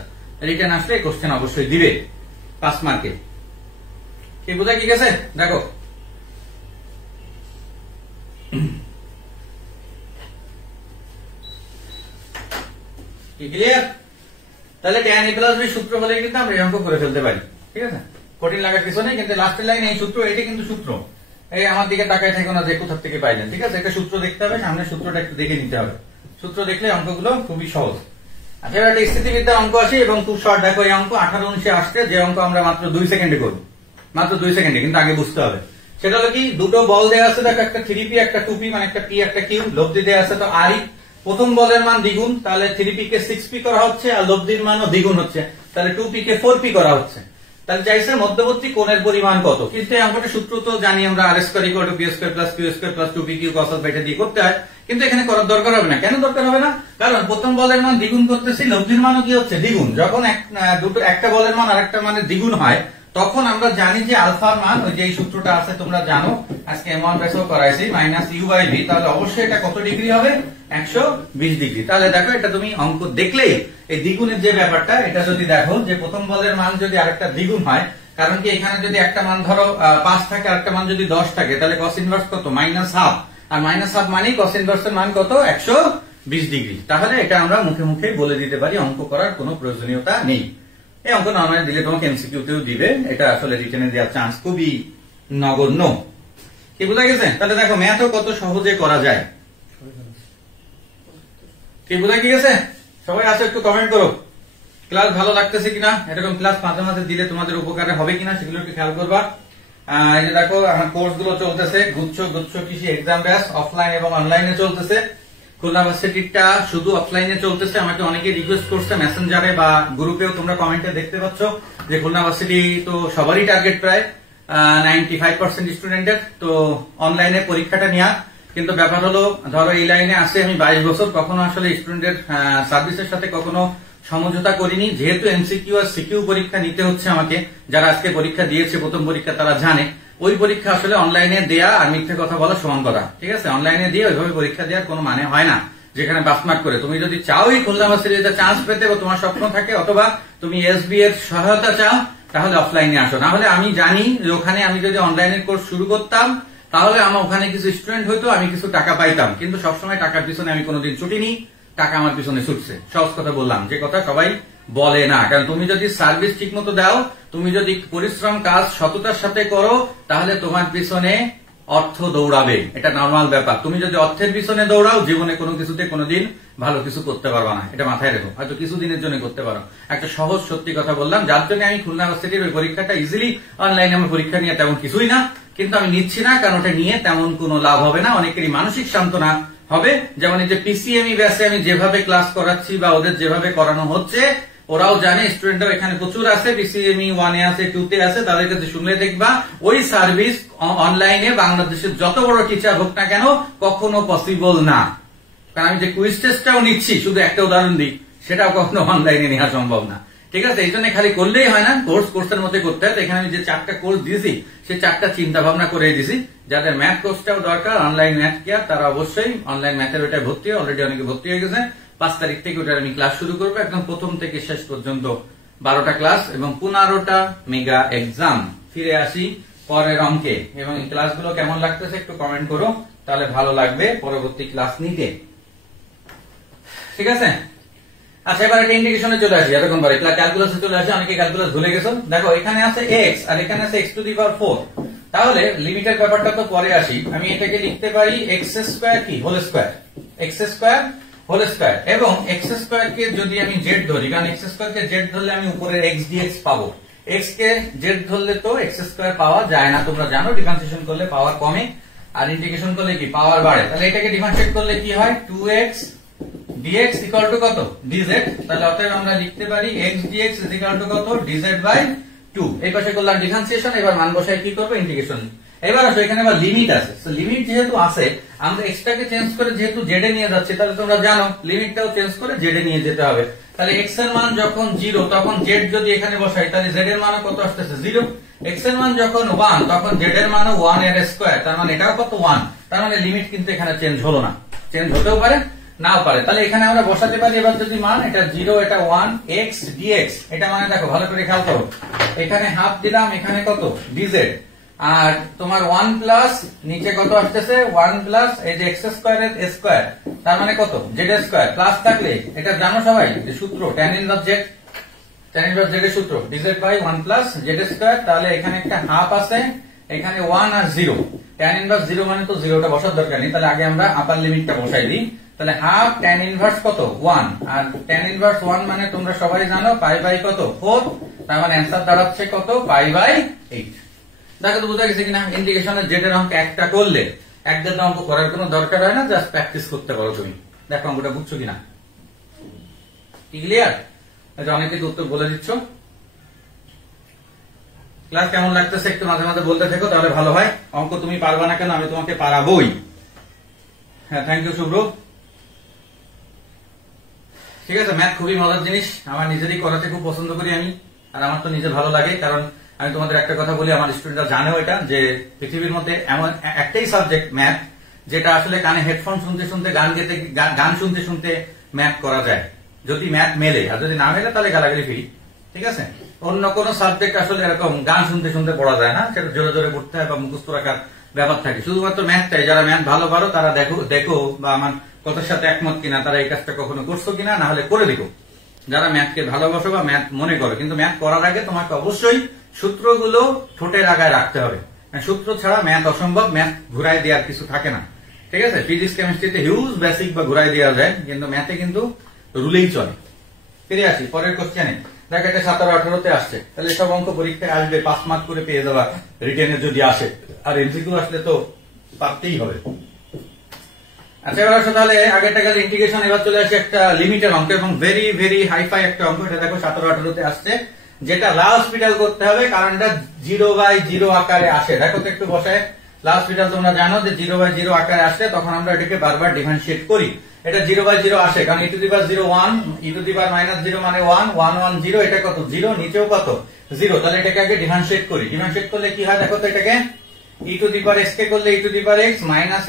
রিটার্ন আসলে কোশ্চেন অবশ্যই দিবে 5 মার্কে। কি বুঝা কি গেছে দেখো। কি ক্লিয়ার? তাহলে tan a প্লাস b সূত্র বলে কিন্তু আমরা এই অঙ্ক করে ফেলতে পারি, ঠিক আছে? কঠিন লাগার কিছু নেই, কিন্তু লাস্টের লাইন এই সূত্র, এটা কিন্তু সূত্র। এই আমার দিকে তাকায় থাকো না যে কোথা থেকে পাইলেন, ঠিক আছে? একটা সূত্র দেখতে হবে, সামনে সূত্রটা একটু দেখে নিতে হবে। সূত্র দেখলে অঙ্কগুলো খুবই সহজ। আচ্ছা, এবার একটা স্থিতিবিদ্যার অঙ্ক আসে এবং খুব শর্ট। দেখো এই অঙ্ক 18-19 আসছে, যে অঙ্ক আমরা মাত্র 2 সেকেন্ডে করব, মাত্র 2 সেকেন্ডে, কিন্তু আগে বুঝতে হবে। সেটা হলো কি, দুটো বল দেওয়া আছে, দেখো একটা 3p একটা 2p, মানে একটা p একটা q, লব্ধি দেওয়া আছে তো r। প্রথম বলের মান দ্বিগুণ, তাহলে 3p কে 6p করা হচ্ছে, আর লব্ধির মানও দ্বিগুণ হচ্ছে, তাহলে 2p কে 4p করা হচ্ছে। তাহলে চাইছে মধ্যবর্তী কোণের পরিমাণ কত। কিন্তু এই অঙ্কটা সূত্র তো জানি আমরা, r square equal to p square plus q square plus 2pq cos α দিয়ে করতে হয়, কিন্তু এখানে করার দরকার হবে না। কেন দরকার হবে না? কারণ প্রথম বলের মান দ্বিগুণ করতেছি, লব্ধির মানও কি হচ্ছে দ্বিগুণ। যখন একটা বলের মান আরেকটা মানের দ্বিগুণ হয় তখন আমরা জানি যে আলফার মান, ওই যে এই সূত্রটা আছে তোমরা জানো, আজকে m1 বেসও করাইছি, -u/v। তাহলে অবশ্যই এটা কত ডিগ্রি হবে, 120 ডিগ্রি। তাহলে দেখো এটা তুমি অঙ্ক দেখলেই এই দ্বিগুণের যে ব্যাপারটা, এটা যদি দেখো যে প্রথম বলের মান যদি আরেকটা দ্বিগুণ হয়, কারণ কি এখানে যদি একটা মান ধরো 5 থাকে, আরেকটা মান যদি 10 থাকে, তাহলে cos ইনভার্স কত -1/2, আর -1/2 মানে cos ইনভার্সের মান কত 120 ডিগ্রি। তাহলে এটা আমরা মুখে মুখে বলে দিতে পারি, অঙ্ক করার কোনো প্রয়োজনীয়তা নেই। এই অঙ্ক নরমালি দিলে তোমাকে এমসিকিউতেও দিবে, এটা আসলে রিটেনে দেওয়ার চান্স খুবই নগণ্য। কি বোঝা গেছে? তাহলে দেখো ম্যাথও কত সহজে করা যায়। কি বোঝা কি গেছে? সবাই আসো একটু কমেন্ট করো, ক্লাস ভালো লাগতেছে কিনা। এরকম ক্লাস মাঝে মাঝে দিলে তোমাদের উপকারে হবে কিনা সেগুলো একটু খেয়াল করবা। এই যে দেখো আমার কোর্স গুলো চলতেছে, গুচ্ছ কৃষি এক্সাম ব্যাচ অফলাইন এবং অনলাইনে চলতেছে। খুলনা ভার্সিটিটা শুধু অফলাইনে চলতেছে। আমাকে অনেকে রিকোয়েস্ট করছে মেসেঞ্জারে বা গ্রুপেও, তোমরা কমেন্টে দেখতে পাচ্ছ যে খুলনা ভার্সিটি তো সবারই টার্গেট প্রায় 95% স্টুডেন্টের তো অনলাইনে পরীক্ষাটা নেওয়া। কিন্তু ব্যাপার হলো, ধরো এই লাইনে আসে আমি 22 বছর, কখনো আসলে স্টুডেন্টের সার্ভিসের সাথে কখনো সমঝোতা করিনি। যেহেতু এমসিকিউ আর সিকিউ পরীক্ষা নিতে হচ্ছে আমাকে, যারা আজকে পরীক্ষা দিয়েছে প্রথম পরীক্ষা তারা জানে ওই পরীক্ষা আসলে অনলাইনে দেয়া আর মিথ্যে কথা বলা সমান কথা, ঠিক আছে? অনলাইনে দিয়ে ওইভাবে পরীক্ষা দেওয়ার কোনো মানে হয় না, যেখানে বাসমার্ক করে। তুমি যদি চাও এই খুলনা ভার্সিটিতে চান্স পেতে বা তোমার স্বপ্ন থাকে, অথবা তুমি এসবি এর সহায়তা চাও, তাহলে অফলাইনে আসো। না হলে আমি জানি যে ওখানে আমি যদি অনলাইনের কোর্স শুরু করতাম তাহলে আমার ওখানে কিছু স্টুডেন্ট হইতো, আমি কিছু টাকা পাইতাম, কিন্তু সবসময় টাকার পিছনে আমি কোনোদিন ছুটিনি, টাকা আমার পিছনে ছুটছে। সহজ কথা বললাম, যে কথা সবাই বলে না। কারণ তুমি যদি সার্ভিস ঠিক মতো দাও, তুমি যদি পরিশ্রম কাজ সততার সাথে করো, তাহলে তোমার পিছনে অর্থ দৌড়াবে, এটা নর্মাল ব্যাপার। তুমি যদি অর্থের পিছনে দৌড়াও, জীবনে কোনো কিছুতে কোনোদিন ভালো কিছু করতে পারবা না, এটা মাথায় রেখো। হয়তো কিছুদিনের জন্য করতে পারো। একটা সহজ সত্যি কথা বললাম, যার জন্য আমি খুলনা ভার্সিটির ওই পরীক্ষাটা ইজিলি অনলাইনে আমার পরীক্ষা নিয়ে তেমন কিছুই না, কিন্তু আমি নিচ্ছি না কারণ ওটা নিয়ে তেমন কোনো লাভ হবে না। অনেকেরই মানসিক সান্ত্বনা হবে। যেমন এই যে পিসিএমই ব্যাচে আমি যেভাবে ক্লাস করাচ্ছি বা ওদের যেভাবে করানো হচ্ছে, ওরাও জানে, স্টুডেন্টরাও এখানে প্রচুর আছে, পিসিএমই 1 এ আছে, 2 তে আছে, তাদের কাছে শুনলে দেখবা ওই সার্ভিস অনলাইনে বাংলাদেশের যত বড় টিচার হোক না কেন কখনো পসিবল না। কারণ আমি যে কুইজ টেস্টটাও নিচ্ছি, শুধু একটা উদাহরণ দিই, সেটাও কখনো অনলাইনে নেওয়া সম্ভব না, ঠিক আছে? এই জন্য খালি করলেই হয় না, কোর্সের মধ্যে করতে হয়। এখানে আমি যে 4টা কোর্স দিয়েছি, সেই 4টা চিন্তা ভাবনা করে দিয়েছি। যাদের ম্যাথ কোর্সটাও দরকার, অনলাইন ম্যাথ কেয়ার, তারা অবশ্যই অনলাইন ম্যাথের ওটায় ভর্তি হয়। অলরেডি অনেকে ভর্তি হয়ে গেছে। 5 তারিখ থেকে ওটার আমি ক্লাস শুরু করবো, একদম প্রথম থেকে শেষ পর্যন্ত 12টা ক্লাস এবং 15টা মেগা এক্সাম। ফিরে আসি পরের অঙ্কে, এবং এই ক্লাসগুলো কেমন লাগতেছে একটু কমেন্ট করো, তাহলে ভালো লাগবে পরবর্তী ক্লাস নিতে, ঠিক আছে? আচ্ছা, এবার একটা ইন্টিগ্রেশনে চলে আসি। এরকম ভাবে ক্যালকুলাসে চলে আসি। অনেকে ক্যালকুলাস ভুলে গেছো। দেখো এখানে আছে x আর এখানে আছে x⁴। তাহলে লিমিটের ব্যাপারটা তো পরে আসি। আমি এটাকে লিখতে পারি x² কি হোল স্কয়ার, x² এবং x² কে যদি আমি z ধরি, কারণ x² কে z ধরলে আমি উপরে x dx পাবো। x কে z ধরলে তো x² পাওয়া যায় না, তোমরা জানো ডিফারেন্সিয়েশন করলে পাওয়ার কমে। আর ইন্টিগ্রেশন করলে কি পাওয়ার বাড়ে, তাহলে এটাকে ডিফারেন্সিয়েট করলে কি হয় 2x dx ইকুয়াল টু কত dz। তাহলে অতএব আমরা লিখতে পারি x dx ইকুয়াল টু কত dz বাই 2। এই পাশে করলাম ডিফারেন্সিয়েশন, এবার মান বসায় কি করব ইন্টিগ্রেশন। এবার আসো এখানে আবার লিমিট আছে, তো লিমিট যেহেতু আছে আমরা x টাকে চেঞ্জ করে যেহেতু z এ নিয়ে যাচ্ছি, তাহলে তোমরা জানো লিমিটটাও চেঞ্জ করে z এ নিয়ে যেতে হবে। তাহলে x এর মান যখন 0 তখন z যদি এখানে বসাই তাহলে z এর মানও কত আসতেছে 0। x এর মান যখন 1 তখন z এর মানও 1 এর স্কয়ার, তার মানে এটাও কত 1। তার মানে লিমিট কিন্তু এখানে চেঞ্জ হলো না, চেঞ্জ হতেও পারে নাও পারে। তাহলে এখানে আমরা বসাতে পারি এবার যদি মান, এটা 0 এটা 1 x dx, এটা মানে দেখো ভালো করে খেয়াল করো, এখানে হাফ দিলাম, এখানে কত dz, আর তোমার 1 প্লাস নিচে কত আসতেছে 1 প্লাস এই যে x স্কয়ার এর স্কয়ার, তার মানে কত z স্কয়ার, প্লাস থাকলে এটা জানো সবাই যে সূত্র tan inverse z, tan inverse z এর সূত্র dz by 1 plus z square. তাহলে এখানে একটা হাফ আছে, এখানে 1 আর 0, tan ইনভার্স 0 মানে তো 0টা বসার দরকার নেই, তাহলে আগে আমরা আপার লিমিটটা বসাই দিই। তাহলে হাফ tan ইনভার্স কত 1, আর tan ইনভার্স 1 মানে তোমরা সবাই জানো পাই বাই কত 4, তার মানে অ্যানসার দাঁড়াচ্ছে কত পাই বাই 8। দেখো তো বুঝা গেছে কিনা, ইন্টিগ্রেশনের z এর অঙ্ক একটা করলে এক দেড়টা অঙ্ক করার কোনো দরকার হয় না, জাস্ট প্র্যাকটিস করতে পারো তুমি। দেখো অঙ্কটা বুঝছো কিনা, কি ক্লিয়ার? এটা অনেকে উত্তর বলে দিচ্ছ। ক্লাস কেমন লাগতেছে একটু মাঝে মাঝে বলতে থাকো, তাহলে ভালো হয়। অঙ্ক তুমি পারবা না কেন, আমি তোমাকে পারাবোই। হ্যাঁ, থ্যাংক ইউ শুভ্র। ঠিক আছে, ম্যাথ খুবই মজার জিনিস, আমার নিজেরই করাতে খুব পছন্দ করি আমি, আর আমার তো নিজে ভালো লাগে। কারণ আমি তোমাদের একটা কথা বলি, আমার স্টুডেন্টরা জানেও এটা, যে পৃথিবীর মধ্যে এমন একটাই সাবজেক্ট ম্যাথ যেটা আসলে কানে হেডফোন শুনতে শুনতে গান শুনতে শুনতে ম্যাথ করা যায়, যদি ম্যাথ মেলে। আর যদি না মেলে তাহলে গালাগালি ফিরি। ঠিক আছে, অন্য কোন সাবজেক্ট আসলে এরকম গান শুনতে শুনতে পড়া যায় না, সেটা জোরে জোরে পড়তে হয় বা মুখস্থ রাখার ব্যাপার থাকে। শুধুমাত্র ম্যাথটাই, যারা ম্যাথ ভালো পারো তারা দেখো বা আমার কথার সাথে একমত কিনা, তারা এই কাজটা কখনো করছো কিনা, না হলে করে দেখো। যারা ম্যাথকে ভালোবাসো বা ম্যাথ মনে করো, কিন্তু ম্যাথ করার আগে তোমাকে অবশ্যই সূত্রগুলো ঠোঁটের আগায় রাখতে হবে। সূত্র ছাড়া ম্যাথ অসম্ভব, ম্যাথ ঘুরাই দেওয়ার কিছু থাকে না। ঠিক আছে, ফিজিক্স কেমিস্ট্রিতে হিউজ বেসিক বা ঘুরাই দেওয়া যায়, কিন্তু ম্যাথে কিন্তু রুলেই চলে। ফিরে আসি পরের কোশ্চেনে। দেখ, এটা 17-18 আসছে, তাহলে সব অঙ্ক পরীক্ষায় আসবে, 5 মার্ক করে পেয়ে যাওয়া রিটেনে যদি আসে, আর এমসিকিউ আসলে তো পারতেই হবে। আচ্ছা, এবার আসো তাহলে আগেরটা গেল ইন্টিগ্রেশন, এবার চলে আসে একটা লিমিটের অঙ্ক, এবং ভেরি ভেরি হাইফাই একটা অঙ্ক। এটা দেখো 17-18 আসছে, যেটা লাস্পিটাল করতে হবে, কারণ এটা 0/0 আকারে আসে। দেখো তো একটু বসায়, লাস্পিটাল তোমরা জানো যে 0/0 আকারে আসে, তখন আমরা এটাকে বারবার ডিফারেন্সিয়েট করি। এটা 0/0 আসে কারণ e to the power 0 1, e to the power -0 মানে 1 1 1 0, এটা কত 0, নিচেও কত 0। তাহলে এটাকে আগে ডিফারেন্সিয়েট করি। ডিফারেন্সিয়েট করলে কি হয় দেখো তো, এটাকে e to the power x কে করলে e to the power x minus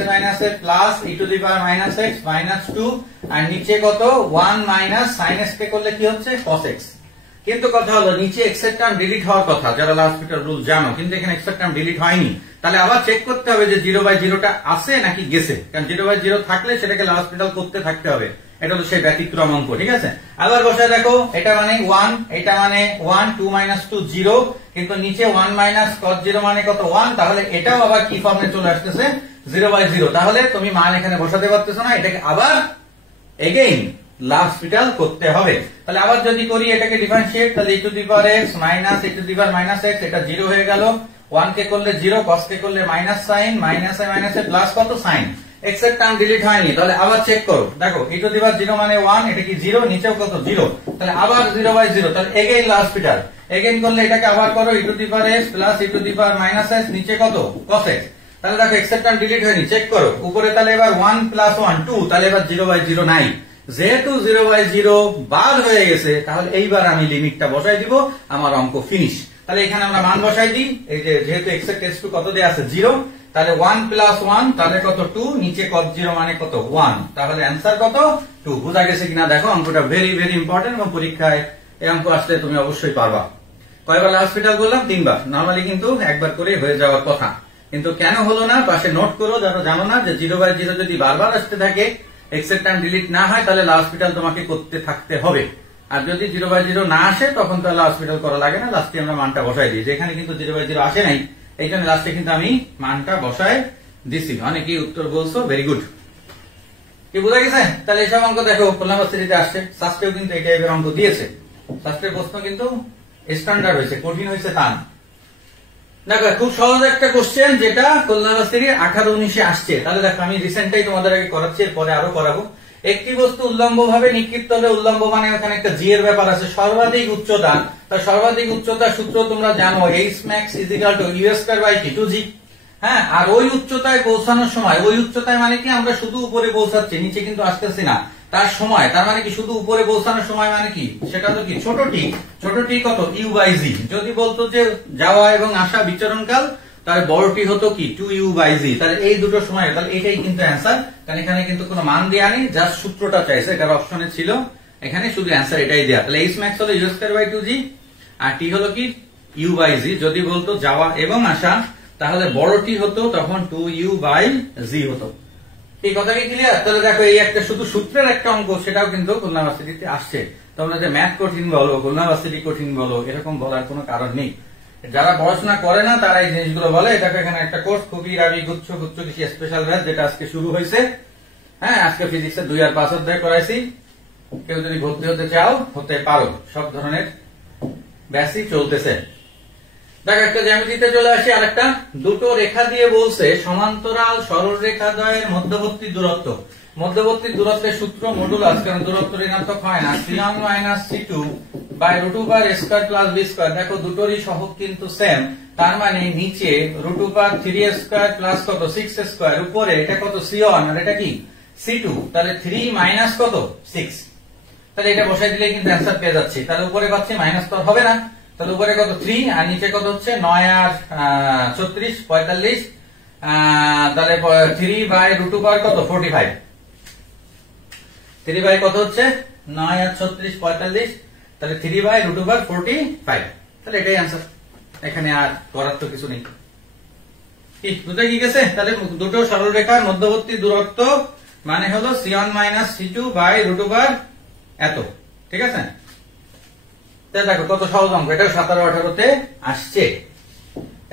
A plus e to the power -x -2, আর নিচে কত 1 মাইনাস sin x কে করলে কি হচ্ছে cos x। কিন্তু কথা হলো নিচে x এর টার্ম ডিলিট হওয়ার কথা, যারা লাস্পিটাল রুল জানো, কিন্তু এখানে x এর টার্ম ডিলিট হয়নি। তাহলে আবার চেক করতে হবে যে 0/0টা আছে নাকি গেছে, কারণ 0/0 থাকলে সেটাকে লাস্পিটাল করতে থাকতে হবে। এটা হলো সেই ব্যতিক্রম অঙ্ক। ঠিক আছে, আবার বসায় দেখো, এটা মানে 1, এটা মানে 1, 2 - 2 0, কিন্তু নিচে 1 মাইনাস cos 0 মানে কত 1। তাহলে এটাও আবার কি ফর্মে চলে আসতেছে 0/0। তাহলে তুমি মান এখানে বসাতে পারতেছো না, এটাকে আবার এগেইন লাস্পিটাল করতে হবে। তাহলে আবার যদি করি এটাকে ডিফারেন্সিয়েট, তাহলে e to the power x minus e to the power -x, এটা 0 হয়ে গেল। 1 কে করলে 0, cos কে করলে মাইনাস সাইন, মাইনাস এ প্লাস কত সাইন। x এর টার্ম ডিলিট হয়নি, তাহলে আবার চেক করো। দেখো e টু দি পাওয়ার 0 মানে 1, এটা কি 0, নিচেও কত 0, তাহলে আবার 0/0। তাহলে এগেইন লাস্পিটাল, এগেইন করলে এটাকে আবার করো e to the power x plus e to the power -x, নিচে কত cos x। তাহলে দেখো x এর টার্ম ডিলিট হয়নি, চেক করো উপরে। তাহলে এবার 1 + 1 2, তাহলে এবার 0/0 নাই। যেহেতু 0/0 বাদ হয়ে গেছে, তাহলে এইবার আমি লিমিটটা বসাই দিব, আমার অঙ্ক ফিনিশ। তাহলে এখানে আমরা মান বসাই দিই, এই যে যেহেতু x এর টেস্ট কত দেয়া আছে 0, তাহলে 1 + 1 তাহলে কত 2, নিচে cos 0 মানে কত 1, তাহলে অ্যান্সার কত 2। বুঝা গেছে কিনা দেখো, অঙ্কটা ভেরি ভেরি ইম্পর্টেন্ট, এবং পরীক্ষায় এই অঙ্ক আসলে তুমি অবশ্যই পারবা। কয়বার হসপিটাল বললাম? 3 বার। নরমালি কিন্তু একবার করে হয়ে যাওয়ার কথা, কিন্তু কেন হলো না পাশে নোট করো, যারা জানো না যে 0/0 যদি বারবার আসতে থাকে, x এর টার্ম ডিলিট না হয়, তাহলে হসপিটাল তোমাকে করতে থাকতে হবে। আর যদি 0/0 না আসে, তখন তাহলে হসপিটাল করা লাগে না, লাস্টে আমরা মানটা বসাই দিই। যেখানে কিন্তু 0/0 আসে নাই, এইখানে লাস্টে কিন্তু আমি মানটা বসায় দিছি। অনেকেই উত্তর বলছো, ভেরি গুড। কি বোঝা গেছে? তাহলে এইসব অঙ্ক দেখো খুলনা ভার্সিটিতে আসছে, শাস্ত্রেও কিন্তু এই টাইপের অঙ্ক দিয়েছে। শাস্ত্রের প্রশ্ন কিন্তু স্ট্যান্ডার্ড হয়েছে, কঠিন হয়েছে তা না। দেখো খুব সহজ একটা কোশ্চেন, যেটা খুলনা ভার্সিটির 18-19-এ আসছে। তাহলে দেখো আমি রিসেন্টলি তোমাদের আগে করাচ্ছি, এরপরে আরো করাবো। একটি বস্তু উল্লম্ব ভাবে নিক্ষিপ্ত হলে, উল্লম্ব মানে ওখানে একটা জি এর ব্যাপার আছে, সর্বাধিক উচ্চতা, তার সর্বাধিক উচ্চতার সূত্র তোমরা জানো, h max is equal to u square by কি 2g। হ্যাঁ, আর ওই উচ্চতায় পৌঁছানোর সময়, ওই উচ্চতায় মানে কি আমরা শুধু উপরে পৌঁছাচ্ছি, নিচে কিন্তু আসতেছি না, তার সময়, তার মানে কি শুধু উপরে পৌঁছানোর সময় মানে কি, সেটা তো কি ছোট টি, ছোট টি কত ইউ বাই জি। যদি বলতো যে যাওয়া এবং আসা বিচরণকাল, তাহলে বড়টি হতো কি 2u বাই জি। তাহলে এই দুটো সময়, তাহলে এটাই কিন্তু অ্যান্সার, কারণ এখানে কিন্তু কোনো মান দেয়া নেই, জাস্ট সূত্রটা চাইছে, এটা অপশনে ছিল, এখানে শুধু অ্যান্সার এটাই দেয়া। তাহলে এইচ ম্যাক্স হলো ইউ স্কয়ার বাই 2g, আর টি হলো কি ইউ বাই জি। যদি বলতো যাওয়া এবং আসা, তাহলে বড়টি হতো তখন 2u বাই জি হতো। এই কথা কি ক্লিয়ার? তাহলে দেখো এই একটা শুধু সূত্রের একটা অঙ্ক, সেটাও কিন্তু খুলনা ভার্সিটিতে আসছে। তোমরা যে ম্যাথ কঠিন বলো, খুলনা ভার্সিটি কঠিন বলো, এরকম বলার কোনো কারণ নেই। যারা পড়াশোনা করে না তারা এই জিনিসগুলো বলে। এটাকে এখানে একটা কোর্স, খুবই রাবি গুচ্ছ কৃষি স্পেশাল ব্যাচ, যেটা আজকে শুরু হয়েছে। হ্যাঁ, আজকে ফিজিক্সের 2 আর 5 অধ্যায় করাইছি। কেউ যদি ভর্তি হতে চাও হতে পারো, সব ধরনের ব্যাচই চলতেছে। দেখো একটা জ্যামিতিতে চলে আসি, আরেকটা। দুটো রেখা দিয়ে বলছে সমান্তরাল সরল রেখা দ্বয়ের মধ্যবর্তী দূরত্ব। মধ্যবর্তী দূরত্বের সূত্র মডুলাস, কারণ দূরত্ব ঋণাত্মক হয় না, c1 minus c2 by root over a square plus b square. দেখো দুটোরই সহগ কিন্তু সেম, তার মানে নিচে root over 3a square plus কত 6a স্কয়ার, উপরে এটা কত c1 আর এটা কি c2, তাহলে 3 মাইনাস কত 6। তাহলে এটা বসাই দিলে কিন্তু অ্যান্সার পেয়ে যাচ্ছি। তাহলে উপরে পাচ্ছি, মাইনাস তো হবে না, তাহলে উপরে কত 3 আর নিচে কত হচ্ছে 9 আর 36 45, তাহলে 3 বাই রুট ওভার কত 45, 3 বাই কত হচ্ছে 9 আর 36 45, তাহলে 3 বাই রুট ওভার 45। তাহলে এটাই অ্যান্সার, এখানে আর করার তো কিছু নেই। কি বুঝতে কি গেছে? তাহলে দুটো সরলরেখার মধ্যবর্তী দূরত্ব মানে হলো c1 minus c2 by root over এত। ঠিক আছে, দেখো কত সহজ অঙ্ক, এটা 17-18-তে আসছে।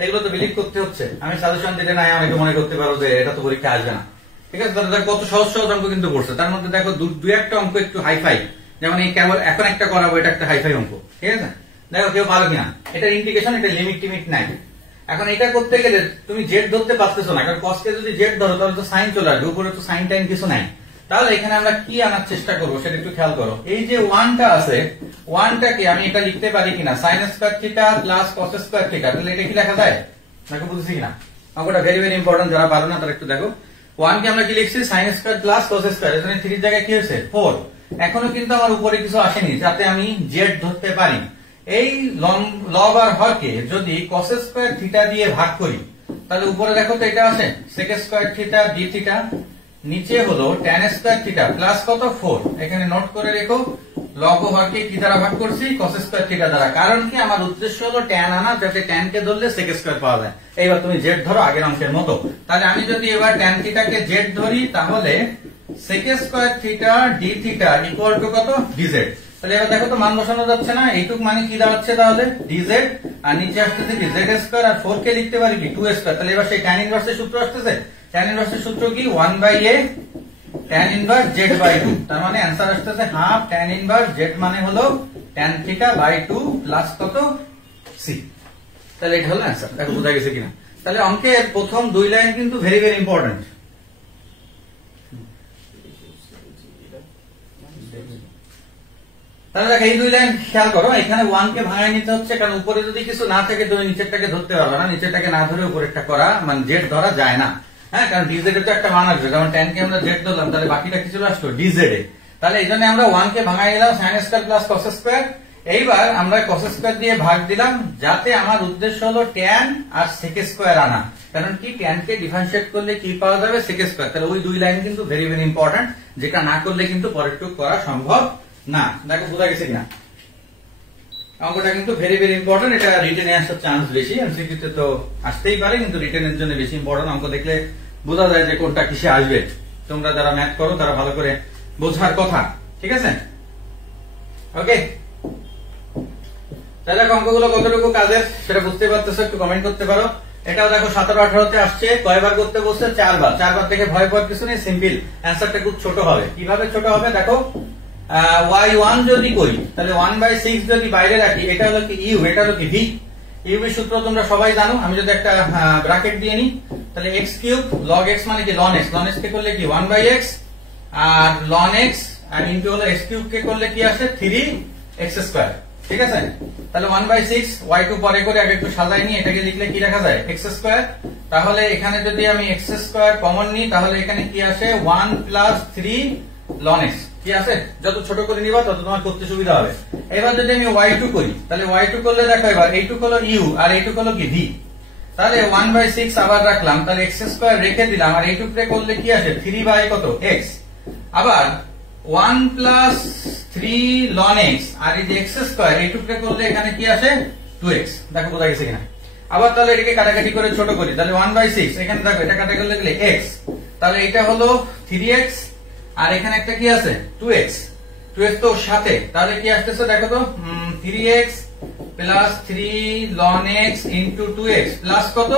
এগুলো তো বিলিভ করতে হচ্ছে, আমি সাজেশন দিতে নাই, অনেকে মনে করতে পারো যে এটা তো পরীক্ষা আসবে না। ঠিক আছে, তাহলে কত সহজ সহজ অঙ্ক কিন্তু পড়ছে। তার মধ্যে দেখো দু একটা অঙ্ক একটু হাইফাই, যেমন এই কেবল এখন একটা করাবো, এটা একটা হাইফাই অঙ্ক। ঠিক আছে, দেখো কেউ পারো কিনা। এটা ইন্টিগ্রেশন, এটা লিমিট টিমিট নাই। এখন এটা করতে গেলে তুমি জেড ধরতে পারতেছো না, কারণ কসকে যদি জেড ধরো তাহলে তো সাইন চলে আসবে, উপরে তো সাইন টাইন কিছু নাই। তাহলে এখানে আমরা কি আনার চেষ্টা করবো সেটা একটু খেয়াল করো। এই যে 1টা আছে, 1টাকে আমি এটা লিখতে পারি কিনা sine square theta plus cos square theta. তাহলে এটা কি লেখা যায়? দেখো বুঝছি কিনা, অঙ্কটা ভেরি ভেরি ইম্পর্টেন্ট, যারা পারো না তারা একটু দেখো। 1 কে আমরা কি লিখছি sine square plus cos square, এখানে 3 এর জায়গায় কি হয়েছে 4। এখনো কিন্তু আমার উপরে কিছু আসেনি যাতে আমি জেড ধরতে পারি। এই লব আর হরকে যদি কস স্কয়ার থিটা দিয়ে ভাগ করি, তাহলে উপরে দেখো তো এটা আসে sec square theta d theta, নিচে হলো ট্যান স্কয়ার থিটা প্লাস কত 4। এখানে নোট করে রেখো, লব ও হরকে কি দ্বারা ভাগ করছি কস স্কয়ার থিটা দ্বারা। কারণ কি আমার উদ্দেশ্য হলো ট্যান আনা, যাতে ট্যান কে ধরলে সেক স্কয়ার পাওয়া যায়। এইবার তুমি জেড ধরো আগের অঙ্কের মতো। তাহলে আমি যদি এবার ট্যান থিটাকে জেড ধরি, তাহলে sec square theta d theta equal to কত ডিজেড। তাহলে এবার দেখো তো মান বসানো যাচ্ছে না, এইটুক মানে কি দাঁড়াচ্ছে তাহলে ডিজেড, আর নিচে আসতেছে কি জেড স্কয়ার, আর 4 কে লিখতে পারি কি 2 স্কয়ার। তাহলে এবার সেই ট্যান ইনভার্সের সূত্র আসতেছে, ট্যান ইনভার্সের সূত্র কি 1 by a tan inverse z by 2। তার মানে অ্যান্সার আসতেছে হাফ ট্যান ইনভার্স জেড মানে হলো ট্যান থিটা বাই 2 প্লাস কত সি। তাহলে এটা হলো অ্যান্সার। দেখো বোঝা গেছে কিনা। তাহলে অঙ্কের প্রথম 2 লাইন কিন্তু ভেরি ভেরি ইম্পর্টেন্ট। তাহলে দেখো এই 2 লাইন খেয়াল করো, এখানে 1 কে ভাঙায় নিতে হচ্ছে, কারণ উপরে যদি কিছু না থাকে তুমি নিচেরটাকে ধরতে পারবে না, নিচেরটাকে না ধরে উপরেরটা করা মানে জেড ধরা যায় না। হ্যাঁ, কারণ ডিজেড এর তো একটা মান আসবে, যেমন ট্যান কে আমরা জেড ধরলাম, তাহলে বাকিটা কি চলে আসলো ডিজেড এ। তাহলে এই জন্য আমরা 1 কে ভাঙায় নিলাম sine square plus cos square. এইবার আমরা কস স্কয়ার দিয়ে ভাগ দিলাম, যাতে আমার উদ্দেশ্য হলো ট্যান আর সেক স্কয়ার আনা। কারণ কি ট্যান কে ডিফারেন্সিয়েট করলে কি পাওয়া যাবে সেক স্কয়ার। তাহলে ওই 2 লাইন কিন্তু ভেরি ভেরি ইম্পর্টেন্ট, যেটা না করলে কিন্তু পরেরটুকু করা সম্ভব না। দেখো বোঝা গেছে কিনা। অঙ্কটা কিন্তু ভেরি ভেরি ইম্পর্টেন্ট, এটা রিটেনে আসার চান্স বেশি, এমসিকিউতে তো আসতেই পারে, কিন্তু রিটেনের জন্য বেশি ইম্পর্টেন্ট। অঙ্ক দেখলে বোঝা যায় যে কোনটা কিসে আসবে। তোমরা যারা ম্যাথ করো তারা ভালো করে বোঝার কথা। ঠিক আছে, ওকে। তাহলে অঙ্কগুলো কতটুকু কাজের সেটা বুঝতে পারতেছো, একটু কমেন্ট করতে পারো। এটাও দেখো 17-18-তে আসছে, কয়বার করতে বলছে 4 বার। 4 বার থেকে ভয় পাওয়ার কিছু নেই, সিম্পল। অ্যান্সারটা খুব ছোট হবে। কিভাবে ছোট হবে দেখো, y1 যদি করি, তাহলে 1/6 যদি বাইরে রাখি, এটা হলো কি ইউ, এটা হলো কি ভি। ইউভি সূত্র তোমরা সবাই জানো। আমি যদি একটা ব্র্যাকেট দিয়ে নিই, তাহলে এক্স কিউব লগ এক্স মানে কি লন এক্স, লন এক্স কে করলে কি 1/x, আর লন এক্স আর ইনটু হলো এক্স কিউব কে করলে কি আসে 3x²। ঠিক আছে, তাহলে 1/6 y2 পরে করে আগে একটু সাজাই নিয়ে এটাকে লিখলে কি লেখা যায় x²। তাহলে এখানে যদি আমি x² কমন নিই তাহলে এখানে কি আসে 1 + 3 ln x। কি আছে, যত ছোট করে নিবা তত তোমার করতে সুবিধা হবে। এবার যদি আমি y2 করি, তাহলে y2 করলে দেখো এবার এইটুক হলো u আর এইটুক হলো কি v। তাহলে 1/6 আবার রাখলাম, তাহলে x² রেখে দিলাম, আর এইটুকরে করলে কি আসে 3/x। আবার 1 + 3 ln x, আর এই যে x² এইটুকরে করলে এখানে কি আসে 2x। দেখো বোঝা গেছে কিনা। আবার তাহলে এটাকে কাটাকাটি করে ছোট করি, তাহলে 1/6 এখানে দেখো এটা কাটা করলে গেলে x, তাহলে এটা হলো 3x, আর এখানে একটা কি আছে 2x, 2x তো সাথে, তাহলে কি আসতেছে দেখো তো 3x + 3 ln x * 2x plus কত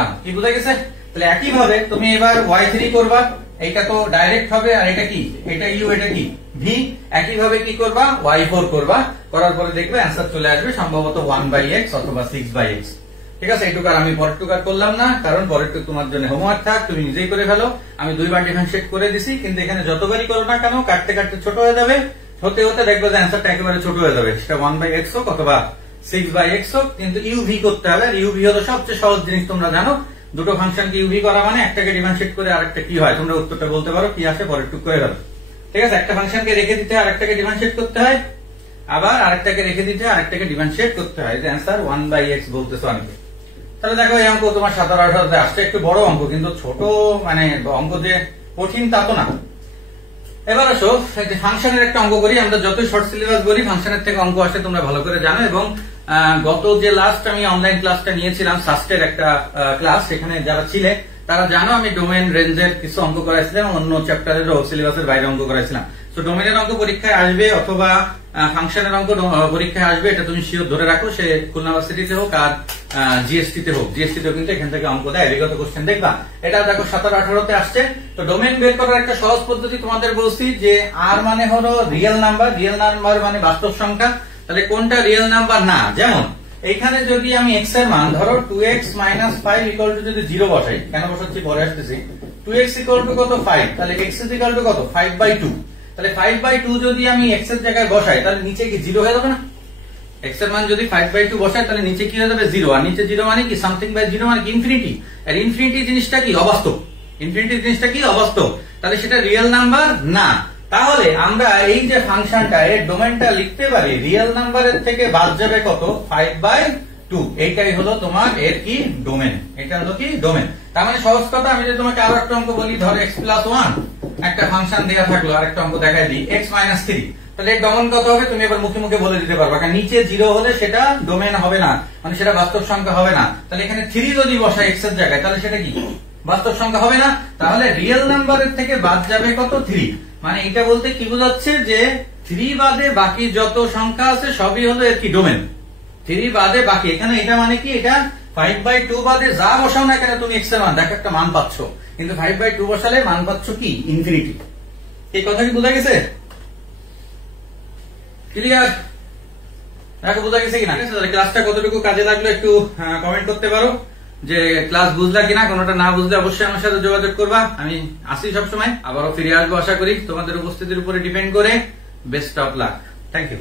1। কি বোঝা গেছে? তাহলে একই ভাবে তুমি এবার y3 করবা, এটা তো ডাইরেক্ট হবে, আর এটা কি, এটা u, এটা কি v। একই ভাবে কি করবা y4 করবা, করার পরে দেখবে অ্যানসার চলে আসবে সম্ভবত 1/x অথবা 6/x। ঠিক আছে, এইটুকু আর আমি পরেরটুকু আর করলাম না, কারণ পরেরটুকু তোমার জন্য হোমওয়ার্ক থাক, তুমি নিজেই করে ফেলো। আমি 2 বার ডিফারেন্সিয়েট করে দিছি, কিন্তু এখানে যতবারই করো না কেন কাটতে কাটতে ছোট হয়ে যাবে, হতে হতে দেখবে যে অ্যানসারটা একেবারে ছোট হয়ে যাবে, সেটা 1/x হোক অথবা 6/x হোক, কিন্তু uv করতে হবে। আর uv হলো সবচেয়ে সহজ জিনিস, তোমরা জানো দুটো ফাংশনকে uv করা মানে একটাকে ডিফারেন্সিয়েট করে আরেকটা কি হয়, তোমরা উত্তরটা বলতে পারো কি আসে পরেরটুকু করে দাও। ঠিক আছে, একটা ফাংশনকে রেখে দিতে হয় আরেকটাকে ডিফারেন্সিয়েট করতে হয়, আবার আরেকটাকে রেখে দিতে হয় আরেকটাকে ডিফারেন্সিয়েট করতে হয়, যে অ্যানসার 1/x বলতেছো অনেকে। তাহলে দেখো এই অঙ্ক তোমার 17-18 আসছে, একটু বড় অঙ্ক, কিন্তু ছোট মানে অঙ্ক যে কঠিন তা তো না। এবার আসো ফাংশনের একটা অঙ্ক করি। আমরা যতই শর্ট সিলেবাস বলি ফাংশনের থেকে অঙ্ক আসে তোমরা ভালো করে জানো। এবং গত যে লাস্ট আমি অনলাইন ক্লাসটা নিয়েছিলাম সাস্টের একটা ক্লাস, সেখানে যারা ছিলে তারা জানো আমি ডোমেন রেঞ্জের কিছু অঙ্ক করাইছিলাম, অন্য চ্যাপ্টারেরও সিলেবাসের বাইরে অঙ্ক করাইছিলাম। তো ডোমেনের অঙ্ক পরীক্ষায় আসবে অথবা ফাংশনের অঙ্ক পরীক্ষায় আসবে, এটা তুমি শিওর ধরে রাখো, সে খুলনা ভার্সিটিতে হোক আর জিএসটি তে হোক। জিএসটি তেও কিন্তু এখান থেকে অঙ্ক দেয়, বিগত কোশ্চেন দেখবা। এটা দেখো 17-18 তে আসছে। তো ডোমেন বের করার একটা সহজ পদ্ধতি তোমাদের বলছি, যে আর মানে হলো রিয়েল নাম্বার, রিয়েল নাম্বার মানে বাস্তব সংখ্যা। তাহলে কোনটা রিয়েল নাম্বার না, যেমন এইখানে যদি আমি x এর মান ধরো 2x - 5 যদি 0 বসাই, কেন বসাচ্ছি পরে আসতেছি, 2x কত 5, তাহলে x কত 5/2। তাহলে 5/2 যদি আমি x এর জায়গায় বসাই তাহলে নিচে কি 0 হয়ে যাবে না? x এর মান যদি 5/2 বসাই তাহলে নিচে কি হয়ে যাবে 0, আর নিচে 0 মানে কি সামথিং বাই 0 মানে কি ইনফিনিটি। আর ইনফিনিটি জিনিসটা কি অবাস্তব, ইনফিনিটি জিনিসটা কি অবাস্তব, তাহলে সেটা রিয়েল নাম্বার না। তাহলে আমরা এই যে ফাংশনটা এর ডোমেনটা লিখতে পারি রিয়েল নাম্বারের থেকে বাদ যাবে কত 5/2, এইটাই হলো তোমার এর কি ডোমেন, এটা হলো কি ডোমেন। তার মানে সহজ কথা, আমি যদি তোমাকে আরো একটা অঙ্ক বলি, ধর x + 1 একটা ফাংশন দেয়া থাকলো, আরেকটা অঙ্ক দেখাই দিই x - 3, তাহলে এর ডোমেন কত হবে তুমি এবার মুখে মুখে বলে দিতে পারবা, কারণ নিচে 0 হলে সেটা ডোমেন হবে না, মানে সেটা বাস্তব সংখ্যা হবে না। তাহলে এখানে 3 যদি বসাই x এর জায়গায় তাহলে সেটা কি বাস্তব সংখ্যা হবে না। তাহলে রিয়েল নাম্বারের থেকে বাদ যাবে কত 3, মানে এটা বলতে কি বোঝাচ্ছে যে 3 বাদে বাকি যত সংখ্যা আছে সবই হলো এর কি ডোমেন। 3 বাদে বাকি, এখানে এটা মানে কি, এটা 5/2 বাদে যা বসাও না কেন তুমি x এর মান দেখো একটা মান পাচ্ছ, কিন্তু 5/2 বসালে মান পাচ্ছ কি ইনফিনিটি। এই কথা কি বোঝা গেছে? ক্লিয়ার? দেখো বোঝা গেছে কিনা? তাহলে ক্লাসটা কতটুকু কাজে লাগলো একটু কমেন্ট করতে পারো, যে ক্লাস বুঝলা কিনা। কোনোটা না বুঝলে অবশ্যই আমার সাথে যোগাযোগ করবা, আমি আসি সবসময়, আবারও ফিরে আসবো আশা করি তোমাদের উপস্থিতির উপরে ডিপেন্ড করে। Best of luck, thank you.